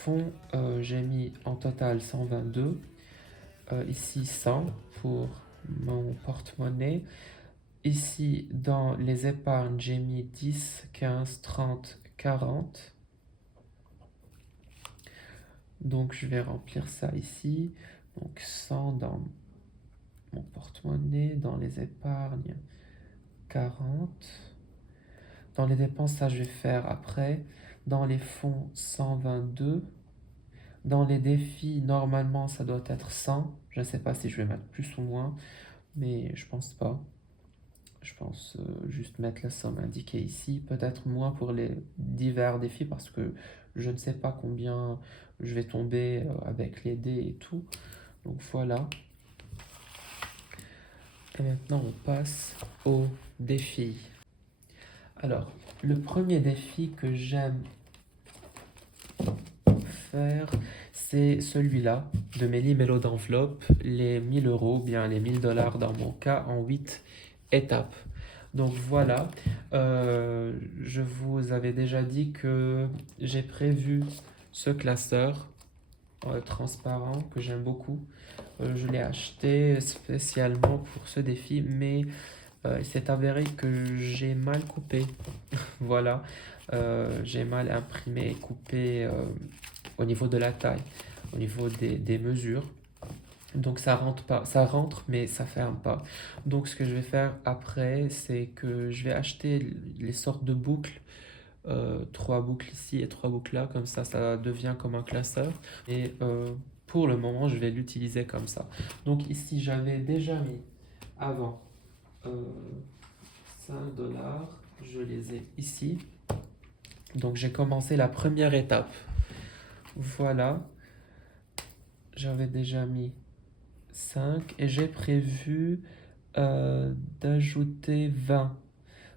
fond, j'ai mis en total 122. Ici 100 pour mon porte-monnaie. Ici, dans les épargnes, j'ai mis 10, 15, 30, 40. Donc, je vais remplir ça ici. Donc, 100 dans mon porte-monnaie, dans les épargnes, 40. Dans les dépenses, ça, je vais faire après. Dans les fonds, 122. Dans les défis, normalement, ça doit être 100. Je ne sais pas si je vais mettre plus ou moins, mais je pense pas. Je pense juste mettre la somme indiquée ici. Peut-être moins pour les divers défis parce que je ne sais pas combien je vais tomber avec les dés et tout. Donc voilà. Et maintenant, on passe aux défis. Alors, le premier défi que j'aime faire, c'est celui-là, de mes limélos d'enveloppe, les 1000 euros, bien les 1000 dollars dans mon cas, en 8 étapes. Donc voilà, je vous avais déjà dit que j'ai prévu ce classeur transparent que j'aime beaucoup. Je l'ai acheté spécialement pour ce défi, mais il s'est avéré que j'ai mal coupé. Voilà, j'ai mal imprimé et coupé au niveau de la taille, au niveau des mesures. Donc ça rentre pas, ça rentre mais ça ferme pas. Donc ce que je vais faire après, c'est que je vais acheter les sortes de boucles, 3 boucles ici et 3 boucles là, comme ça devient comme un classeur. Et pour le moment, je vais l'utiliser comme ça. Donc ici, j'avais déjà mis avant 5 dollars, je les ai ici. Donc j'ai commencé la première étape. Voilà, j'avais déjà mis 5 et j'ai prévu d'ajouter 20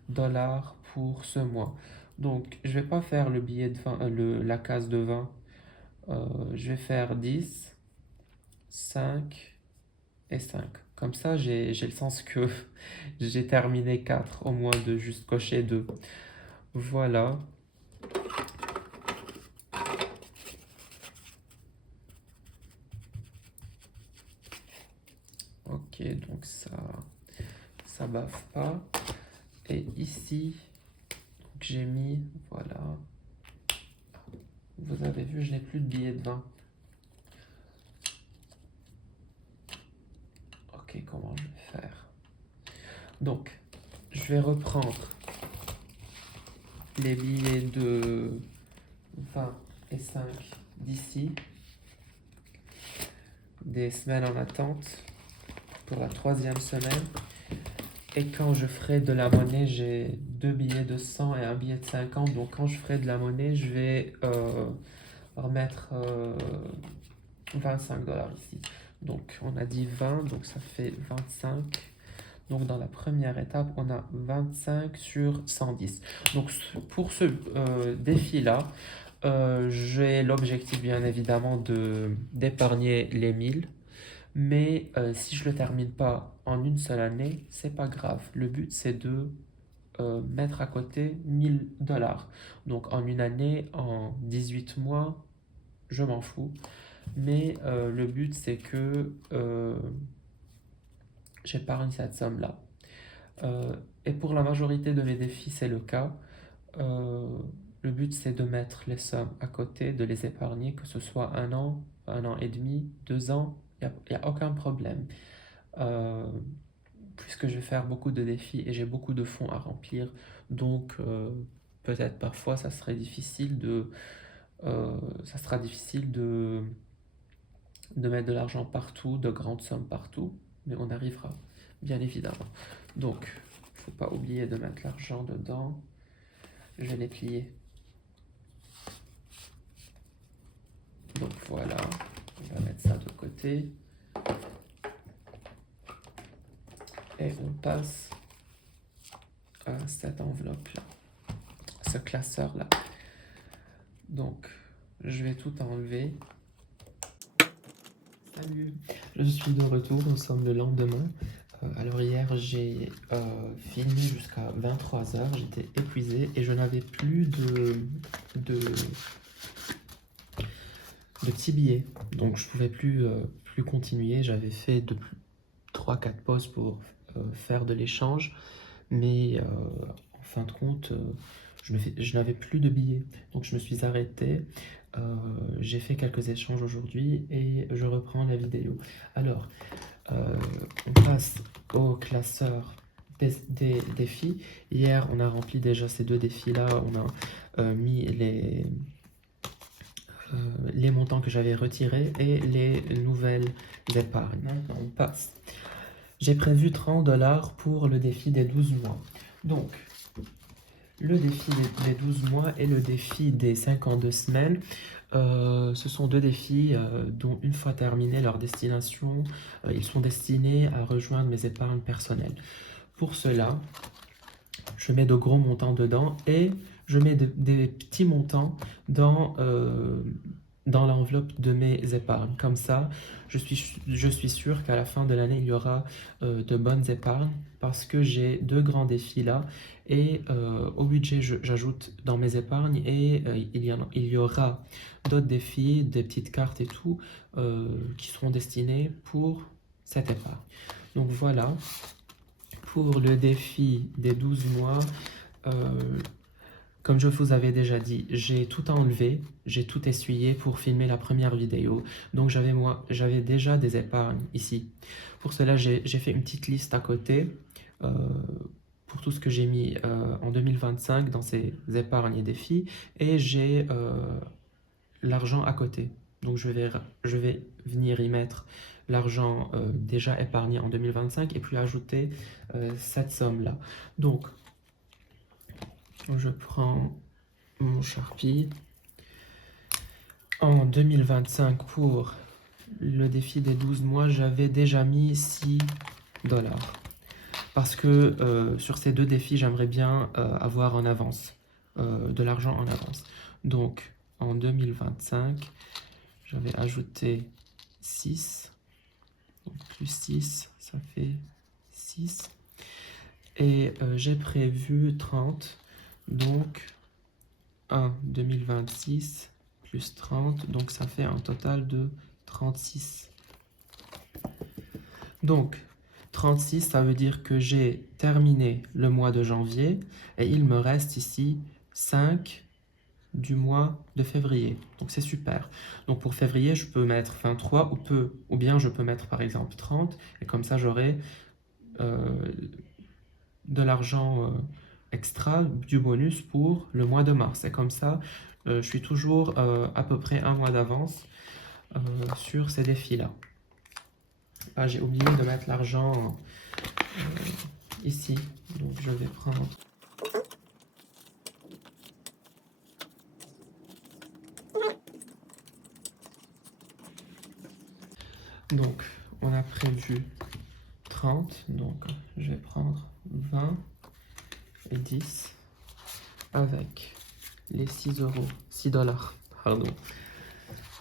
dollars pour ce mois. Donc, je vais pas faire le billet de 20, la case de 20. Je vais faire 10, 5 et 5. Comme ça, j'ai le sens que j'ai terminé 4 au moins de juste cocher 2. Voilà. Ok, donc ça baffe pas. Et ici, j'ai mis, voilà. Vous avez vu, je n'ai plus de billets de 20. Ok, comment je vais faire? Donc, je vais reprendre les billets de 20 et 5 d'ici, des semaines en attente pour la 3e semaine. Et quand je ferai de la monnaie, j'ai 2 billets de 100 et un billet de 50. Donc quand je ferai de la monnaie, je vais remettre 25 dollars ici. Donc on a dit 20, donc ça fait 25. Donc dans la première étape, on a 25 sur 110. Donc pour ce défi-là, j'ai l'objectif bien évidemment d'épargner les 1000. Mais si je le termine pas en une seule année, c'est pas grave. Le but c'est de mettre à côté 1000 dollars. Donc en une année, en 18 mois, je m'en fous. Mais le but c'est que j'épargne cette somme-là. Et pour la majorité de mes défis, c'est le cas. Euh, le but, c'est de mettre les sommes à côté, de les épargner, que ce soit 1 an et demi, 2 ans, il n'y a aucun problème. Euh, Puisque je vais faire beaucoup de défis et j'ai beaucoup de fonds à remplir, donc peut-être parfois ça sera difficile de mettre de l'argent partout, de grandes sommes partout, mais on arrivera, bien évidemment. Donc, il ne faut pas oublier de mettre l'argent dedans. Je vais les plier. Donc voilà, on va mettre ça de côté. Et on passe à cette enveloppe-là, ce classeur-là. Donc, je vais tout enlever. Salut, je suis de retour, nous sommes le lendemain. Alors hier, j'ai filmé jusqu'à 23 h, j'étais épuisé et je n'avais plus de petits billets. Donc je pouvais plus continuer. J'avais fait 3-4 pauses pour faire de l'échange. Mais en fin de compte, je n'avais plus de billets. Donc je me suis arrêté. J'ai fait quelques échanges aujourd'hui et je reprends la vidéo. Alors, on passe au classeur des défis. Hier, on a rempli déjà ces 2 défis-là. On a mis les montants que j'avais retirés et les nouvelles épargnes. Maintenant, on passe. J'ai prévu 30 $ pour le défi des 12 mois. Donc, le défi des 12 mois et le défi des 52 semaines, ce sont 2 défis dont une fois terminés leur destination, ils sont destinés à rejoindre mes épargnes personnelles. Pour cela, je mets de gros montants dedans et je mets des petits montants dans l'enveloppe de mes épargnes. Comme ça, je suis sûr qu'à la fin de l'année, il y aura de bonnes épargnes parce que j'ai 2 grands défis là. Et au budget, j'ajoute dans mes épargnes et il y aura d'autres défis, des petites cartes et tout, qui seront destinés pour cette épargne. Donc voilà, pour le défi des 12 mois, comme je vous avais déjà dit, j'ai tout enlevé, j'ai tout essuyé pour filmer la première vidéo. Donc j'avais déjà des épargnes ici. Pour cela, j'ai fait une petite liste à côté pour tout ce que j'ai mis en 2025 dans ces épargnes et défis. Et j'ai l'argent à côté. Donc je vais venir y mettre l'argent déjà épargné en 2025 et puis ajouter cette somme-là. Donc, je prends mon Sharpie. En 2025, pour le défi des 12 mois, j'avais déjà mis 6 $. Parce que sur ces 2 défis, j'aimerais bien avoir en avance, de l'argent en avance. Donc, en 2025, j'avais ajouté 6. Donc, plus 6, ça fait 6. Et j'ai prévu 30. Donc, 2026 plus 30, donc ça fait un total de 36. Donc, 36, ça veut dire que j'ai terminé le mois de janvier et il me reste ici 5 du mois de février. Donc, c'est super. Donc, pour février, je peux mettre 23 ou bien je peux mettre par exemple 30 et comme ça, j'aurai de l'argent extra, du bonus pour le mois de mars. Et comme ça, je suis toujours à peu près un mois d'avance sur ces défis-là. Ah, j'ai oublié de mettre l'argent ici, donc je vais prendre... Donc, on a prévu 30, donc je vais prendre 20 et 10 avec les 6 $, pardon,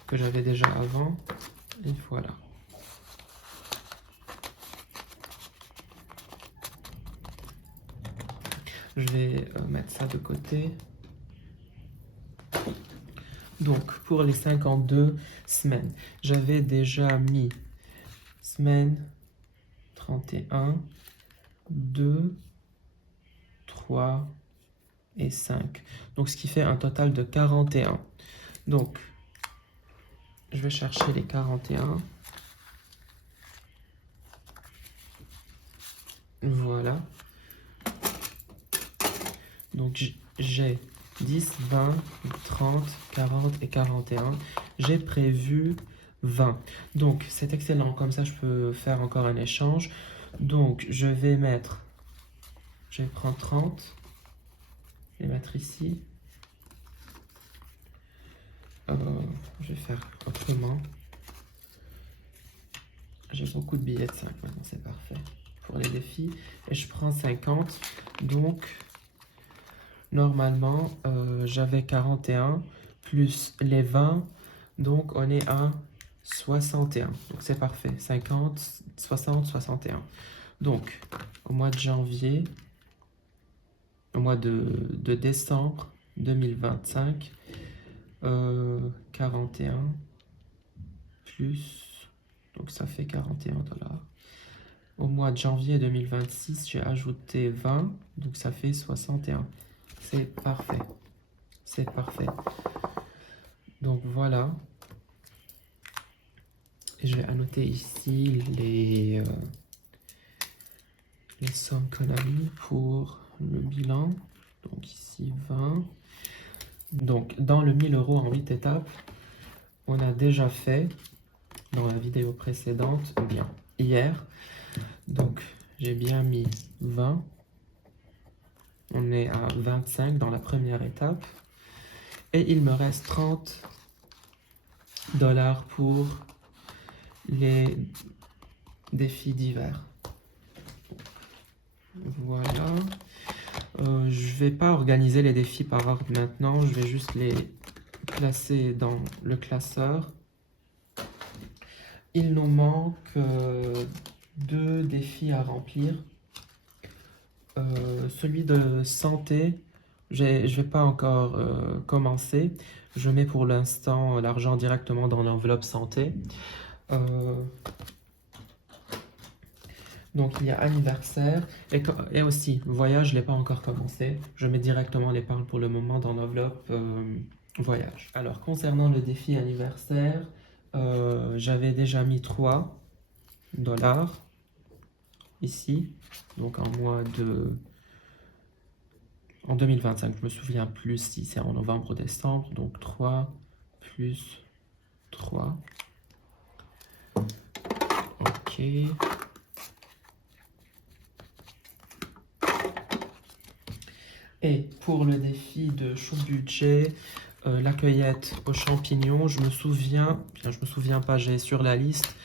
que j'avais déjà avant, et voilà. Je vais mettre ça de côté. Donc, pour les 52 semaines, j'avais déjà mis semaine 31, 2, 3 et 5. Donc, ce qui fait un total de 41. Donc, je vais chercher les 41. Voilà. Donc, j'ai 10, 20, 30, 40 et 41. J'ai prévu 20. Donc, c'est excellent. Comme ça, je peux faire encore un échange. Donc, je vais prendre 30. Je vais mettre ici. Je vais faire autrement. J'ai beaucoup de billets de 5 maintenant, c'est parfait. Pour les défis. Et je prends 50. Donc, normalement, j'avais 41 plus les 20. Donc, on est à 61. Donc, c'est parfait. 50, 60, 61. Donc, au mois de janvier, au mois de décembre 2025, 41 plus, donc ça fait 41 dollars. Au mois de janvier 2026, j'ai ajouté 20, donc ça fait 61. C'est parfait. C'est parfait. Donc voilà. Et je vais annoter ici les sommes qu'on a mis pour le bilan. Donc ici 20. Donc dans le 1000 euros en 8 étapes, on a déjà fait dans la vidéo précédente, ou bien hier. Donc j'ai bien mis 20. On est à 25 dans la première étape. Et il me reste 30 dollars pour les défis d'hiver. Voilà. Je vais pas organiser les défis par ordre maintenant. Je vais juste les placer dans le classeur. Il nous manque 2 défis à remplir. Celui de santé, je vais pas encore commencer. Je mets pour l'instant l'argent directement dans l'enveloppe santé. Donc il y a anniversaire et aussi voyage, je ne l'ai pas encore commencé. Je mets directement l'épargne pour le moment dans l'enveloppe voyage. Alors concernant le défi anniversaire, j'avais déjà mis 3 dollars ici. Donc en 2025, je me souviens plus si c'est en novembre ou décembre. Donc 3 plus 3. Ok. Et pour le défi de chou budget, la cueillette aux champignons, je me souviens pas, j'ai sur la liste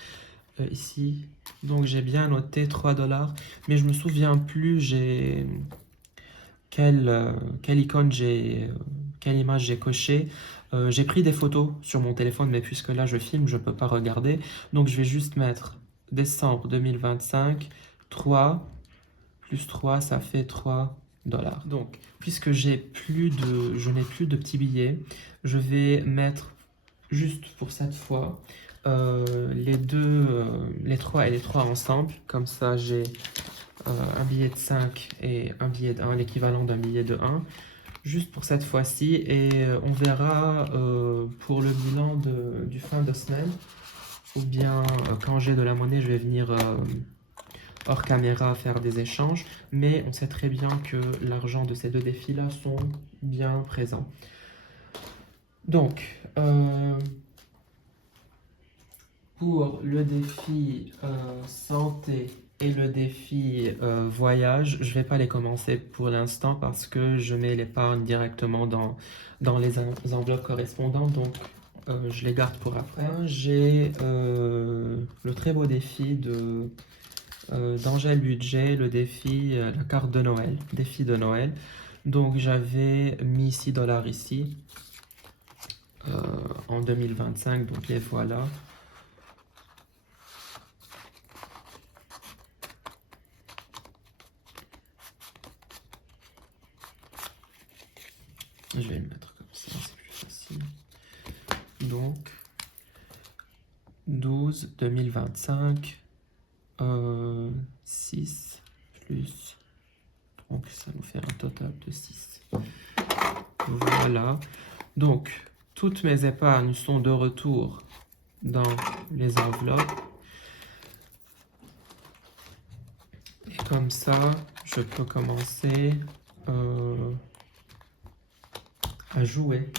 ici, donc j'ai bien noté 3 dollars, mais je me souviens plus quelle icône quelle image j'ai coché. J'ai pris des photos sur mon téléphone, mais puisque là je filme, je peux pas regarder, donc je vais juste mettre décembre 2025, 3 plus 3, ça fait 3 dollars. Donc, puisque je n'ai plus de petits billets, je vais mettre juste pour cette fois les 3 et les 3 ensemble. Comme ça, j'ai un billet de 5 et un billet de 1, l'équivalent d'un billet de 1. Juste pour cette fois-ci, et on verra pour le bilan du fin de semaine, ou bien quand j'ai de la monnaie, je vais venir hors caméra faire des échanges, mais on sait très bien que l'argent de ces 2 défis-là sont bien présents. Donc, pour le défi santé et le défi voyage, je ne vais pas les commencer pour l'instant parce que je mets l'épargne directement dans les enveloppes correspondantes, donc je les garde pour après. J'ai le très beau défi d'Angèle Budget, le défi, la carte de Noël, défi de Noël. Donc j'avais mis 6 dollars ici en 2025, donc les voilà. Je vais le mettre comme ça, c'est plus facile. Donc 12 2025, 6 plus, donc ça nous fait un total de 6. Voilà. Donc, toutes mes épargnes sont de retour dans les enveloppes. Et comme ça, je peux commencer à jouer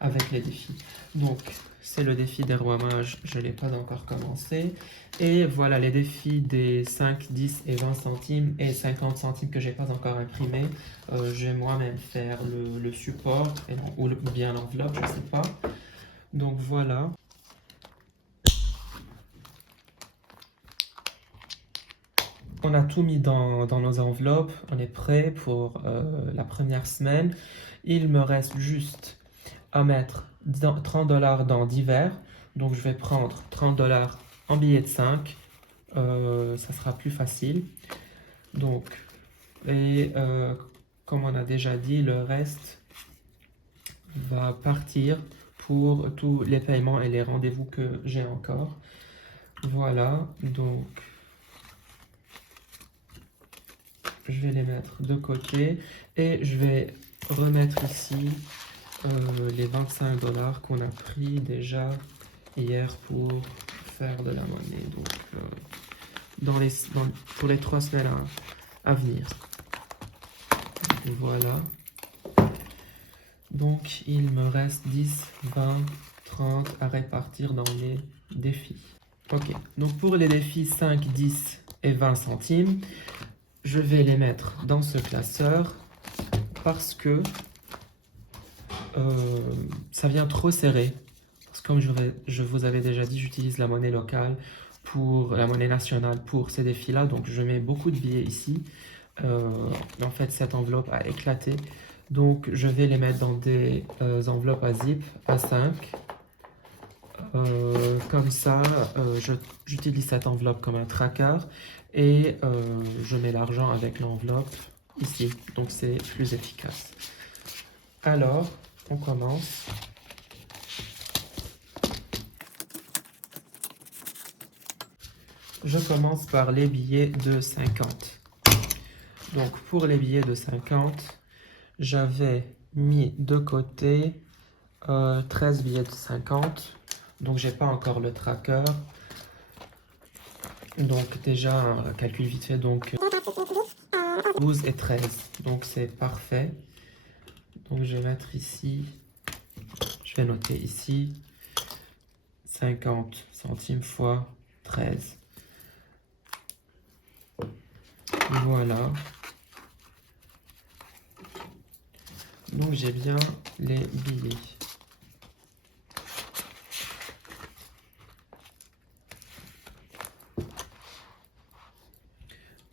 avec les défis. Donc, c'est le défi des rois mages, je ne l'ai pas encore commencé. Et voilà les défis des 5, 10 et 20 centimes et 50 centimes que je n'ai pas encore imprimé. Je vais moi-même faire le support ou bien l'enveloppe, je ne sais pas. Donc voilà. On a tout mis dans nos enveloppes, on est prêt pour la première semaine. Il me reste juste à mettre 30 dollars dans divers. Donc je vais prendre 30 dollars en billet de 5. Ça sera plus facile. Donc, comme on a déjà dit, le reste va partir pour tous les paiements et les rendez-vous que j'ai encore. Voilà, donc je vais les mettre de côté et je vais remettre ici les 25 $ qu'on a pris déjà hier pour faire de la monnaie. Donc, pour les 3 semaines à venir. Voilà. Donc, il me reste 10, 20, 30 à répartir dans les défis. Ok, donc pour les défis 5, 10 et 20 centimes, je vais les mettre dans ce classeur parce que ça vient trop serré. Parce que comme je vous avais déjà dit, j'utilise la monnaie locale pour la monnaie nationale pour ces défis-là. Donc je mets beaucoup de billets ici. En fait, cette enveloppe a éclaté. Donc je vais les mettre dans des enveloppes à zip à 5. Comme ça, j'utilise cette enveloppe comme un tracker et je mets l'argent avec l'enveloppe ici. Donc c'est plus efficace. Alors, on commence. Je commence par les billets de 50. Donc pour les billets de 50, j'avais mis de côté 13 billets de 50. Donc j'ai pas encore le tracker. Donc déjà un calcul vite fait. Donc 12 et 13. Donc c'est parfait. Donc je vais mettre ici. Je vais noter ici 50 centimes fois 13. Voilà. Donc j'ai bien les billets.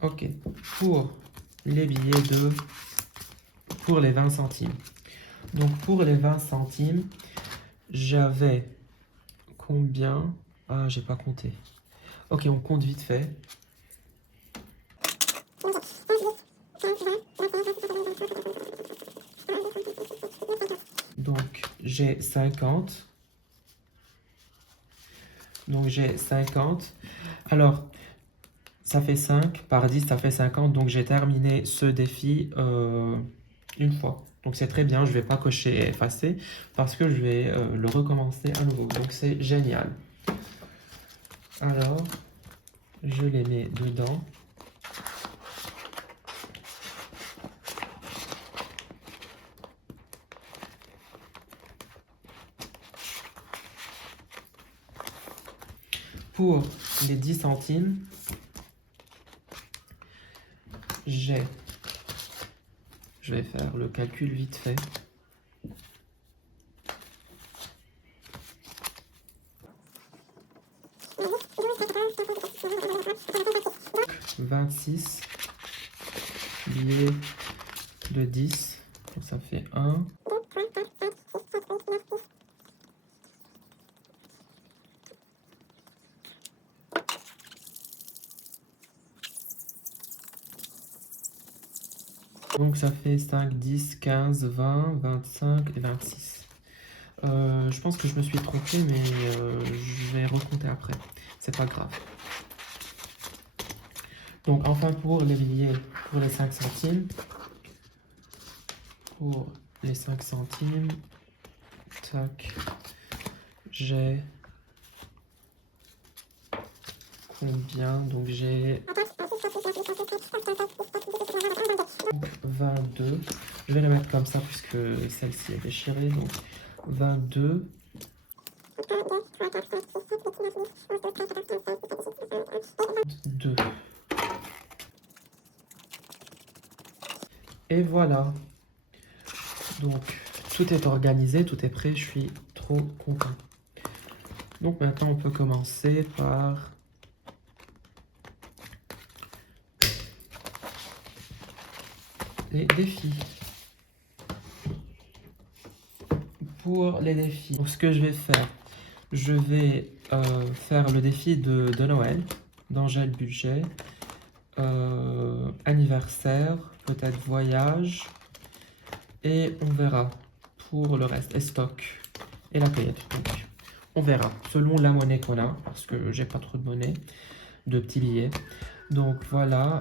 Ok, pour les billets pour les 20 centimes. Donc pour les 20 centimes, j'avais combien? Ah, j'ai pas compté. Ok, on compte vite fait. Donc j'ai 50. Donc j'ai 50. Alors, ça fait 5 par 10, ça fait 50. Donc j'ai terminé ce défi une fois. Donc c'est très bien, je ne vais pas cocher et effacer parce que je vais le recommencer à nouveau. Donc c'est génial. Alors, je les mets dedans. Pour les 10 centimes, je vais faire le calcul vite fait. « 26 billets de 10, donc ça fait 1. Donc ça fait 5, 10, 15, 20, 25 et 26. Je pense que je me suis trompé, mais je vais recompter après. C'est pas grave. Donc enfin pour les billets, pour les 5 centimes. Pour les 5 centimes, tac, j'ai combien? Donc j'ai 22. Je vais les mettre comme ça puisque celle-ci est déchirée. Donc 22. Deux. Et voilà. Donc tout est organisé, tout est prêt. Je suis trop content. Donc maintenant on peut commencer par les défis. Pour les défis, donc ce que je vais faire, je vais faire le défi de Noël, d'Angèle Budget, anniversaire, peut-être voyage, et on verra pour le reste, et stock. et la paillette. Donc, on verra, selon la monnaie qu'on a, parce que j'ai pas trop de monnaie, de petits billets. Donc voilà,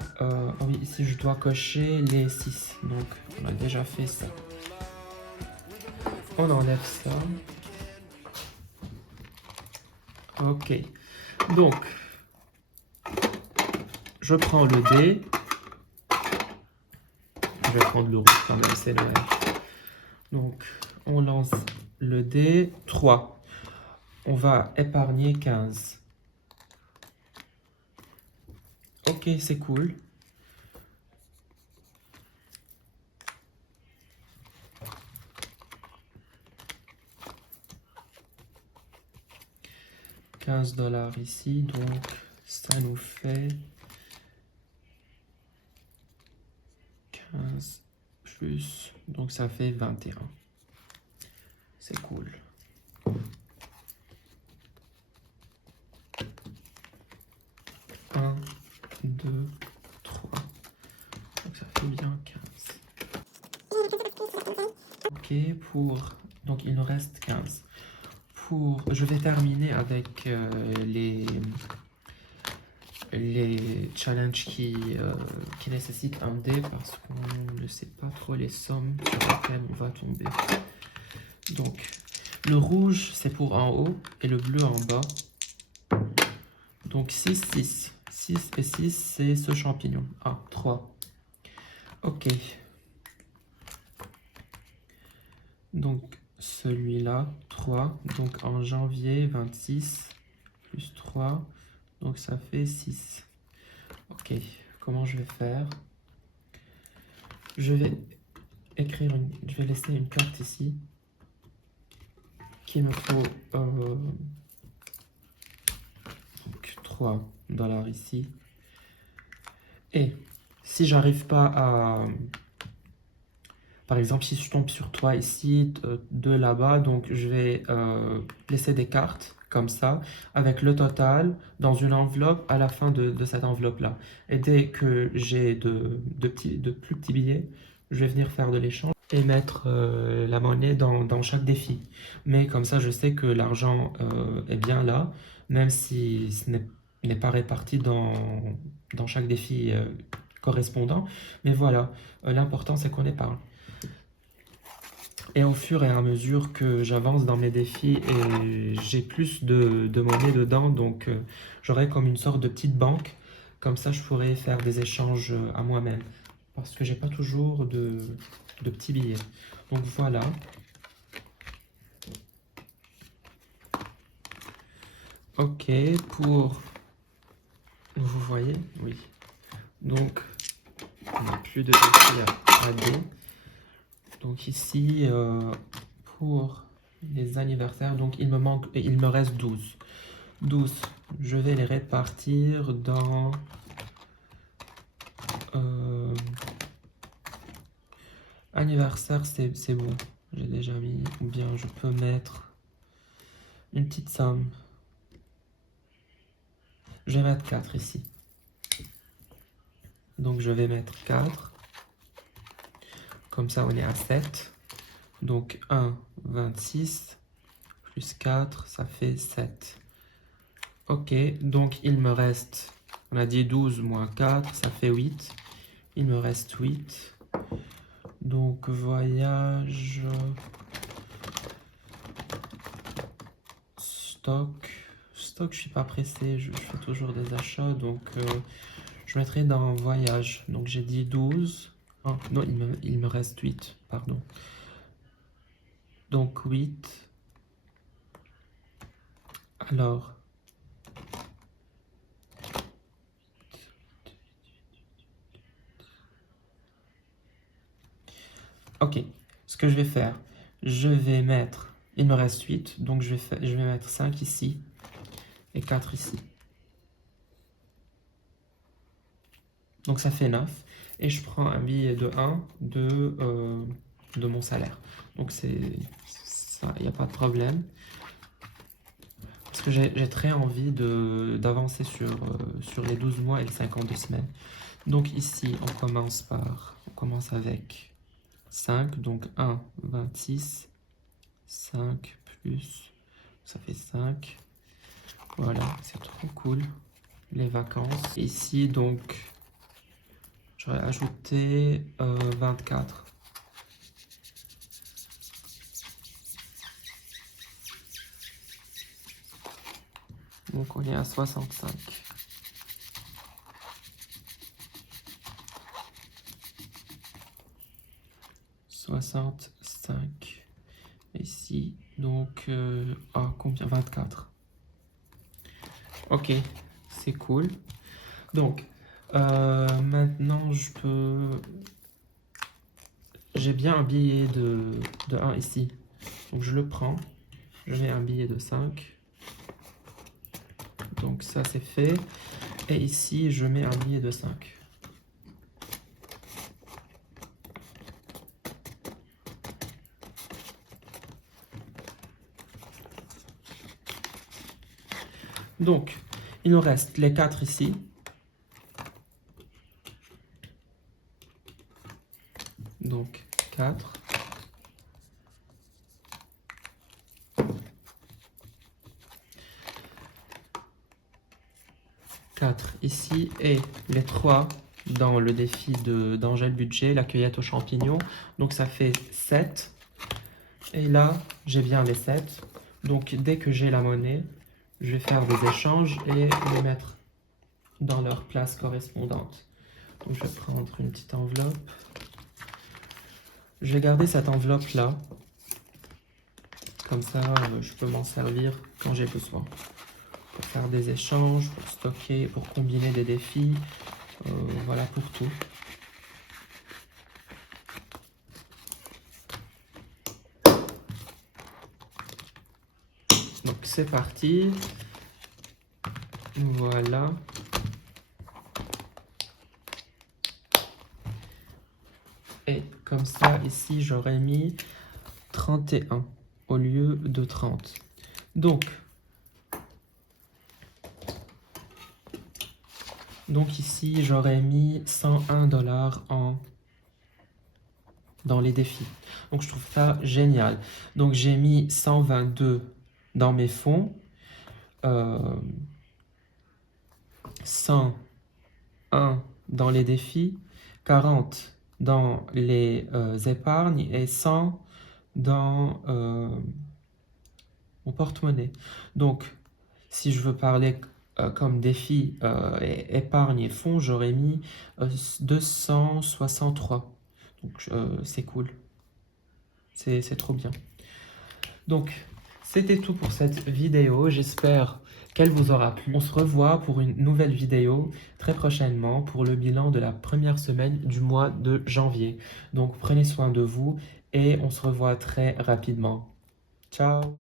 oui, ici je dois cocher les 6. Donc on a déjà fait ça. On enlève ça. Ok. Donc, je prends le dé. Je vais prendre le rouge quand même, c'est Noël. Donc, on lance le dé. 3. On va épargner 15. Ok, c'est cool. $15 ici, donc ça nous fait 15 plus, donc ça fait 21. C'est cool. Un, 2, 3. Donc ça fait bien 15. Ok, donc il nous reste 15. Je vais terminer avec les challenges qui nécessitent un dé parce qu'on ne sait pas trop les sommes sur lesquelles on va tomber. Donc, le rouge, c'est pour en haut et le bleu en bas. Donc, 6, 6. 6 et 6, c'est ce champignon. Ah, 3. Ok. Donc, celui-là, 3. Donc, en janvier, 26 plus 3. Donc, ça fait 6. Ok. Comment je vais faire? Je vais je vais laisser une carte ici. Qu'il me faut $3 ici. Et si j'arrive pas à... Par exemple, si je tombe sur 3 ici, 2 là-bas, donc je vais laisser des cartes comme ça, avec le total dans une enveloppe à la fin de cette enveloppe-là. Et dès que j'ai de plus petits billets, je vais venir faire de l'échange et mettre la monnaie dans chaque défi. Mais comme ça, je sais que l'argent est bien là, même si ce n'est pas réparti dans chaque défi correspondant. Mais voilà, l'important c'est qu'on épargne. Et au fur et à mesure que j'avance dans mes défis et j'ai plus de monnaie dedans, donc j'aurai comme une sorte de petite banque. Comme ça, je pourrais faire des échanges à moi-même. Parce que j'ai pas toujours de petits billets. Donc voilà. Ok, vous voyez? Oui. Donc, on n'a plus de défis à deux. Donc ici, pour les anniversaires, donc il me reste 12. 12, je vais les répartir dans... anniversaire, c'est bon. J'ai déjà mis, ou bien je peux mettre une petite somme. Je vais mettre 4 ici. Donc je vais mettre 4. Comme ça, on est à 7. Donc 1, 26, plus 4, ça fait 7. Ok, donc il me reste, on a dit 12 moins 4, ça fait 8. Il me reste 8. Donc voyage, stock, je suis pas pressé, je fais toujours des achats, donc je mettrai dans voyage. Donc j'ai dit 12. Oh, non, il me reste 8, pardon. Donc 8. Alors, ok, ce que je vais faire, je vais mettre, il me reste 8, donc je vais mettre 5 ici et 4 ici. Donc ça fait 9. Et je prends un billet de 1 de mon salaire. Donc c'est ça, il n'y a pas de problème. Parce que j'ai très envie d'avancer sur les 12 mois et les 52 semaines. Donc ici, on commence avec 5. Donc 1, 26. 5 plus, ça fait 5. Voilà, c'est trop cool. Les vacances. Ici, donc, j'aurais ajouté 24. Donc, on est à 65. Ici, donc, combien? 24. Ok, c'est cool. Donc, maintenant, j'ai bien un billet de 1 ici. Donc, je le prends. Je mets un billet de 5. Donc, ça, c'est fait. Et ici, je mets un billet de 5. Donc, il nous reste les 4 ici. Donc, 4. Ici et les 3 dans le défi d'Angèle Budget, la cueillette aux champignons. Donc, ça fait 7. Et là, j'ai bien les 7. Donc, dès que j'ai la monnaie, je vais faire des échanges et les mettre dans leur place correspondante. Donc, je vais prendre une petite enveloppe. Je vais garder cette enveloppe-là. Comme ça, je peux m'en servir quand j'ai besoin. Pour faire des échanges, pour stocker, pour combiner des défis. Voilà pour tout. Donc, c'est parti. Voilà. Et comme ça, ici, j'aurais mis 31 au lieu de 30. Donc ici, j'aurais mis 101 $ dans les défis. Donc, je trouve ça génial. Donc, j'ai mis 122 dans mes fonds. 101 dans les défis. 40 dans les épargnes et 100 dans mon porte-monnaie. Donc, si je veux parler comme défi épargne et fonds, j'aurais mis 263. Donc, c'est cool. C'est trop bien. Donc, c'était tout pour cette vidéo. J'espère qu'elle vous aura plu. On se revoit pour une nouvelle vidéo très prochainement pour le bilan de la première semaine du mois de janvier. Donc, prenez soin de vous et on se revoit très rapidement. Ciao!